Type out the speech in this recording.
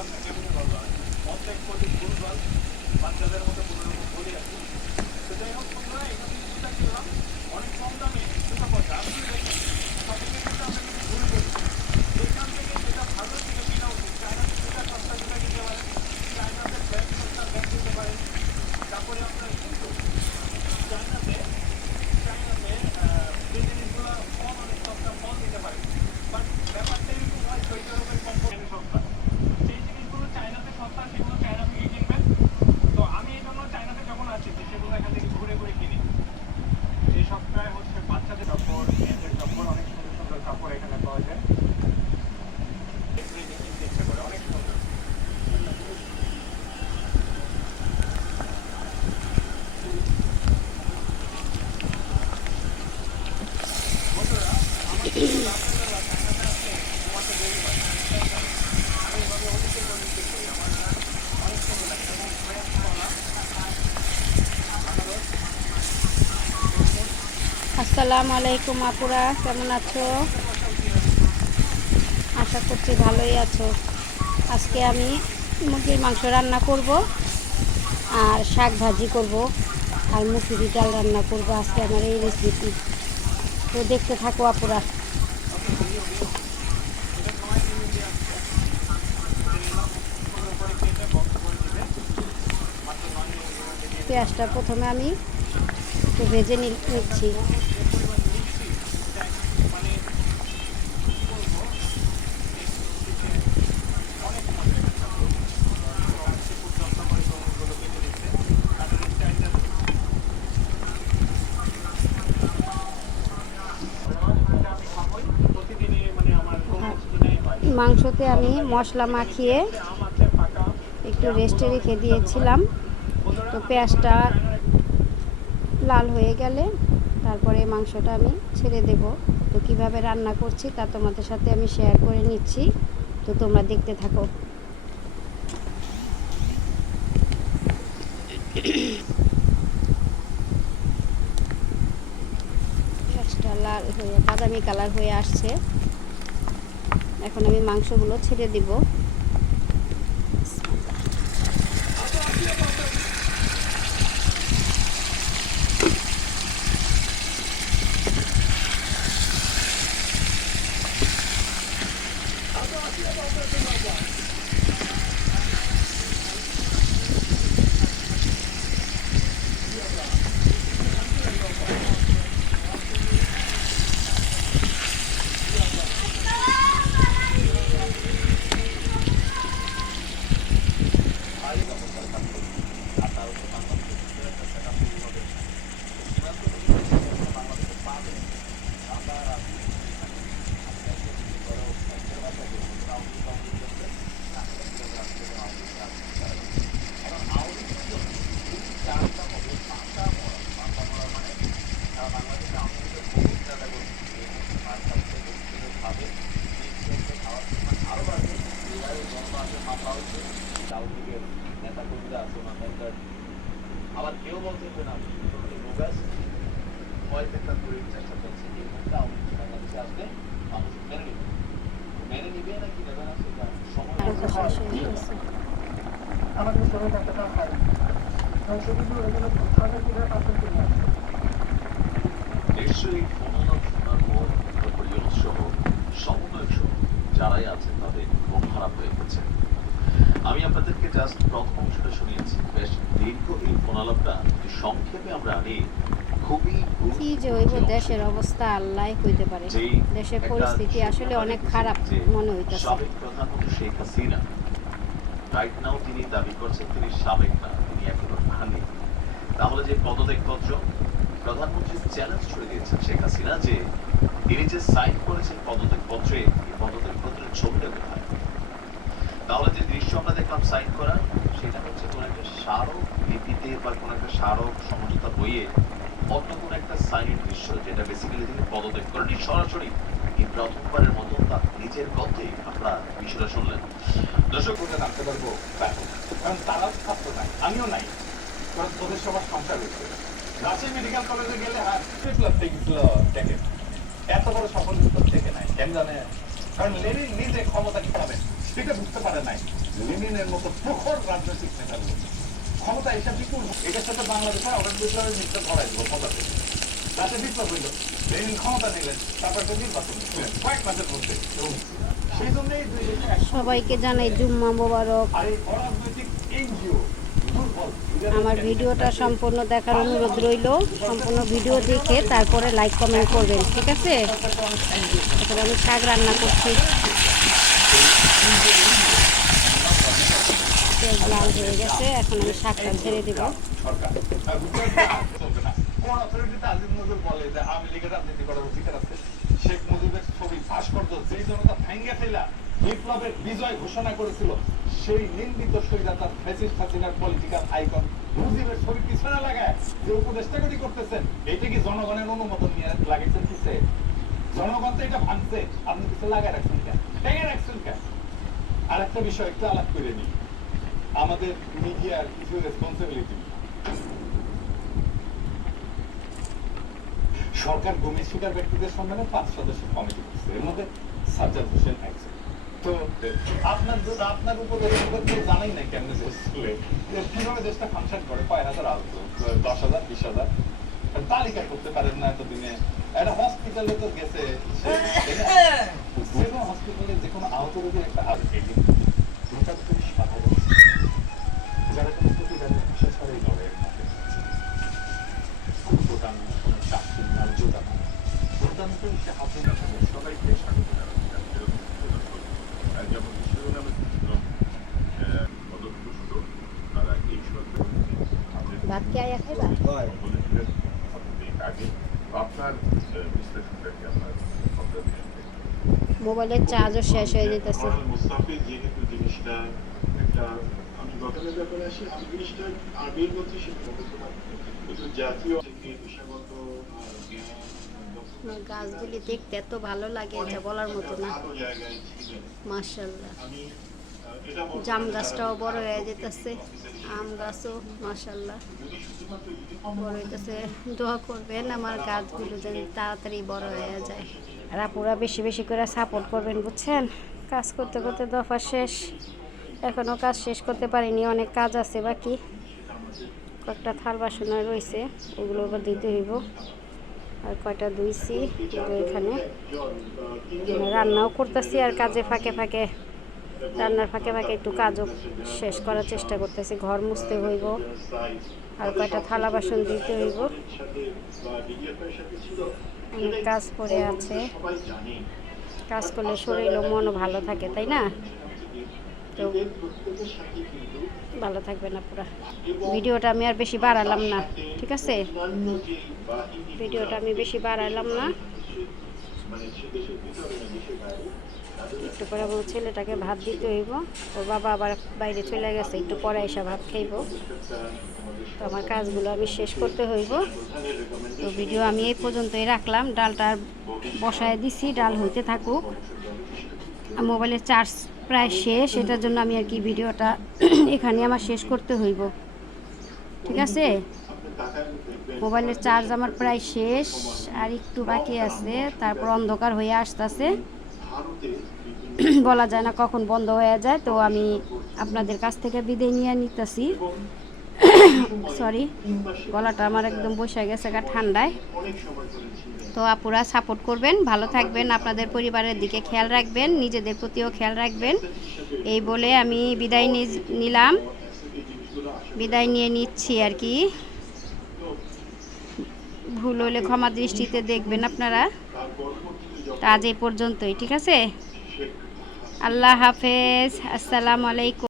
অর্ধেক কোটি ভুলভাল বাচ্চাদের মতো কোনো রকম বলি আছে। তো যাই হোক তোমরা এখানে জুতা কিনলাম অনেক কম দামে জুতা পয়সা আপনি দেখেন শপিং এর কিন্তু আমরা কিন্তু ভুল করি। এখান থেকে যেটা ভালো সেটা কিনা উচিত। চায়নাতে জুতা সস্তা জুতা কিনতে পারেন, চায়নাতে ব্যাগ সস্তা ব্যাগ কিনতে পারেন। তারপরে আপনার কিন্তু চায়নাতে চায়নাতে যে জিনিসগুলো ফল অনেক সস্তা ফল দিতে পারে, বাট ব্যাপারটা এরকম হয় সৈকতের কোম্পানি সস্তা, সেই জিনিসগুলো চায়নাতে সস্তা সেগুলো চায়না থেকে কিনবেন। তো আমি এই জন্য চায়নাতে যখন আছি সেগুলো এখান থেকে ঘুরে ঘুরে কিনি। এই সপ্তাহে হচ্ছে বাচ্চাদের কাপড়, মেয়েদের কাপড়, অনেক সুন্দর সুন্দর কাপড় এখানে পাওয়া যায়। কিনতে ইচ্ছা করে, অনেক সুন্দর। বন্ধুরা আমার কিন্তু রাত্রেবেলা চায়নাতে আসলে ঘুমাতে দেরি হয়। আমি এভাবে অনেকের জন্য নিতে করি, আমার অনেক সুন্দর লাগে। যেমন ফ্রেঞ্চ কলা, আনারস, তরমুজ, আসসালামু আলাইকুম আপুরা, কেমন আছো? প্রত্যেকটা ফসল কিনে নিই। আশা করছি ভালোই আছো। আজকে আমি মুরগির মাংস রান্না করব আর শাক ভাজি করব আর মুসুরি ডাল রান্না করব। আজকে আমার এই রেসিপি, তো দেখতে থাকো আপুরা। ওকে দিও দিও, এটা সময় কিনে দিয়ে আসছে, কেটে নিলাম সুন্দর করে কেটে বক্স করে নেবে। মাত্র 9 মিনিট এভাবে দিয়ে দিলাম। পেঁয়াজটা প্রথমে আমি একটু ভেজে নিচ্ছি। তরমুজ যে পরিমাণ মিষ্টি এটা মানে কি বলবো, এই মিষ্টিতে অনেক মজা একটা তরমুজ। তো আজকে খুব যত্ন করে তরমুজগুলো কেটে দিচ্ছে, কারণ এর চাহিদা বেশি। এটা আমি খাবোই প্রতিদিনই, মানে আমার আর তরমুজ কিনাই হয়। মাংসতে আমি ভালো লাগে। মশলা এখানে কি মাখিয়ে আছে, আম আছে, পাকা আম, একটু এই রেস্টে আমগুলো অনেক রেখে সুস্বাদু হয়। দিয়েছিলাম। বন্ধুরা তো আমি এখন পেঁয়াজটা আছি চায়নার লাল হয়ে গেলে তারপরে মাংসটা আমি ছেড়ে দেব। তো কিভাবে রান্না করছি তা তোমাদের সাথে আমি শেয়ার করে নিচ্ছি, তো তোমরা দেখতে থাকো। পেঁয়াজটা লাল হয়ে বাদামি কালার হয়ে আসছে, এখন আমি মাংসগুলো ছেড়ে দিব। আবার কেউ বলছে যে না বোগাস ভয় একটা তৈরির চেষ্টা চলছে। এই মুহূর্তে আওয়ামী লীগ বাংলাদেশে আসলে মানুষ মেনে নিবে নাকি নেবে না সেটা সময় শেষ হয়ে গেছে। আমাদের শরীর এতটা হয় শুধু এগুলো খাবে কিনা পাথর কিনে আছে। নিশ্চয়ই ফোনালাপ শোনার পর ইউনুস সহ সমন্বয়ক সহ যারাই আছেন তাদের মন খারাপ হয়ে গেছে। আমি আপনাদেরকে জাস্ট প্রথম অংশটা শুনিয়েছি, বেশ দীর্ঘ এই ফোনালাপটা সংক্ষেপে আমরা আনি। খুবই কি যে হইব দেশের অবস্থা আল্লাহ কইতে পারে। দেশের পরিস্থিতি আসলে অনেক খারাপ মনে হইতেছে। সাবেক প্রধানমন্ত্রী শেখ হাসিনা রাইট নাও তিনি দাবি করছেন তিনি সাবেক না, তিনি এখনো খালি। তাহলে যে পদত্যাগপত্র প্রধানমন্ত্রী চ্যালেঞ্জ ছুড়ে দিয়েছেন শেখ হাসিনা যে তিনি যে সাইন করেছেন পদত্যাগপত্রে, এই পদত্যাগপত্রের ছবিটা কোথায়? তাহলে যে দৃশ্য আমরা দেখলাম সাইন করা, সেটা হচ্ছে কোন একটা স্মারক লিপিতে বা কোন একটা স্মারক সমঝোতা বইয়ে অন্য কোন একটা সাইনের দৃশ্য, যেটা বেসিক্যালি তিনি পদত্যাগ করেনি সরাসরি। এই প্রথমবারের মতো তার নিজের গল্পে আপনারা বিষয়টা শুনলেন। দর্শক জানতে পারবো ব্যাপক, কারণ তারা ছাত্র নাই, আমিও নাই, কারণ তোদের সবার সংসার হয়েছে। রাজশাহী মেডিকেল কলেজে গেলে আর গেছিল দেখেন এত বড় সফল থেকে নাই কেন জানে, কারণ লেনিন নিজে ক্ষমতা কি পাবেন সেটা বুঝতে পারে নাই। লেনিনের মতো প্রখর রাজনৈতিক নেতার ক্ষমতা এটা বিপুল, এটার সাথে বাংলাদেশের অগাধ বিপ্লবের মিশ্রণ ধরাই দেবো ক্ষমতা থেকে। তাতে বিপ্লব হইল, লেনিন ক্ষমতা নিলেন, তারপর একটা নির্বাচন করলেন কয়েক মাসের মধ্যে। সেই জন্যই দুই দেশে সবাইকে জানাই জুম্মা মোবারক। আর এই অরাজনৈতিক এনজিও আমার ভিডিওটা সম্পূর্ণ দেখার অনুরোধ রইল। সম্পূর্ণ ভিডিও দেখে তারপরে লাইক কমেন্ট করবেন, ঠিক আছে? এখন আমি শাক রান্না করছি। তেল লাল হয়ে গেছে, এখন আমি শাকটা ছেড়ে দিব। সরকার চলবে না। কোন অথরিটিতে আজিজ নজরুল বলে যে আওয়ামী লীগের রাজনীতি করার অধিকার আছে? শেখ মুজিবের ছবি ভাস্কর্য যেই জনতা ভেঙ্গে ফেলা বিপ্লবের বিজয় ঘোষণা করেছিল, সেই নিন্দিত স্বৈরাচার ফ্যাসিস্ট হাসিনার পলিটিক্যাল আইকন মুজিবের ছবি পিছনে লাগায় যে উপদেষ্টাগতি করতেছেন, এইটা কি জনগণের অনুমোদন নিয়ে লাগাইছেন? কিসে জনগণ তো এটা ভাঙছে, আপনি কিছু লাগাই রাখছেন কেন, ভেঙে রাখছেন কেন? আর একটা বিষয় একটু আলাপ করে নিই, আমাদের মিডিয়ার কিছু রেসপন্সিবিলিটি। সরকার গমি শিকার ব্যক্তিদের সম্মানে 5 সদস্যের কমিটি করছে, এর মধ্যে সাজ্জাদ হোসেন একজন। তো আপনার উপদেষ্টাদের কেউ জানাই না কেমনে দেশ চলে, কিভাবে দেশটা ফাংশন করে, কয় হাজার আহত, 10,000 20,000 তালিকা করতে পারেন না এতদিনে। একটা হসপিটালে তো গেছে, যে কোনো হসপিটালে যে কোনো আহত রোগীর একটা যারা কোনো প্রতিদানের আশা ছাড়াই লড়াইয়ের মাঠে ভোটান চাকরি না জোটান ভোটান তো সে হাতে সবাইকে স্বাগত জানাচ্ছি। যেমন শিরোনামে পদপুষ্ট তারা এই সরকার ভাত কে আয়া খাইবা? বলেছিলেন আগে। আপনার বিশ্লেষণটা কি আপনার মোবাইলের চার্জও শেষ হয়ে যেতেছে। মুস্তাফিজ যেহেতু জিনিসটা একটা, আমি গঠনের ব্যাপারে আসি, আমি জিনিসটা আরবির মধ্যে সেটা কিন্তু জাতীয় পেশাগত আমার গাছগুলি দেখতে এত ভালো লাগে, এটা বলার মতো না। মাশাআল্লাহ, জাম গাছটাও বড় হয়ে যেতেছে, আম গাছও মাশাআল্লাহ বড় হইতেছে। দোয়া করবেন আমার গাছগুলো যেন তাড়াতাড়ি বড় হয়ে যায়। আর আপুরা বেশি বেশি করে সাপোর্ট করবেন, বুঝছেন? কাজ করতে করতে দফা শেষ, এখনও কাজ শেষ করতে পারিনি, অনেক কাজ আছে বাকি। কয়েকটা থাল বাসন রয়েছে, ওগুলো আবার দিতে হইব। আর কয়টা ধুইছি এখানে, রান্নাও করতেছি আর কাজে ফাঁকে ফাঁকে, রান্নার ফাঁকে ফাঁকে একটু কাজও শেষ করার চেষ্টা করতেছি। ঘর মুছতে হইব, আর কয়টা থালা বাসন দিতে হইব, অনেক কাজ পড়ে আছে। কাজ করলে শরীর ও মনও ভালো থাকে, তাই না? তো ভালো থাকবেন আপনারা। ভিডিওটা আমি আর বেশি বাড়ালাম না, ঠিক আছে? ভিডিওটা আমি বেশি বাড়ালাম না। একটু পরে আমার ছেলেটাকে ভাত দিতে হইব, ওর বাবা আবার বাইরে চলে গেছে, একটু পরে এসে ভাত খাইব। তো আমার কাজগুলো আমি শেষ করতে হইব। তো ভিডিও আমি এই পর্যন্তই রাখলাম। ডালটা বসায় দিছি, ডাল হইতে থাকুক। মোবাইলের চার্জ প্রায় শেষ, এটার জন্য আমি আর কি ভিডিওটা এখানে আমার শেষ করতে হইব, ঠিক আছে? মোবাইলের চার্জ আমার প্রায় শেষ, আর একটু বাকি আছে, তারপর অন্ধকার হয়ে আসতেছে, বলা যায় না কখন বন্ধ হয়ে যায়। তো আমি আপনাদের কাছ থেকে বিদায় নিয়ে নিতেছি। সরি, গলাটা আমার একদম বসে গেছে ঠান্ডায়। তো আপুরা সাপোর্ট করবেন, ভালো থাকবেন, আপনাদের পরিবারের দিকে খেয়াল রাখবেন, নিজেদের প্রতিও খেয়াল রাখবেন। এই বলে আমি বিদায় নিলাম, বিদায় নিয়ে নিচ্ছি আর কি। ভুল হলে ক্ষমা দৃষ্টিতে দেখবেন আপনারা। আজ এই পর্যন্তই, ঠিক আছে? আল্লাহ হাফেজ, আসসালামু আলাইকুম।